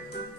Thank you.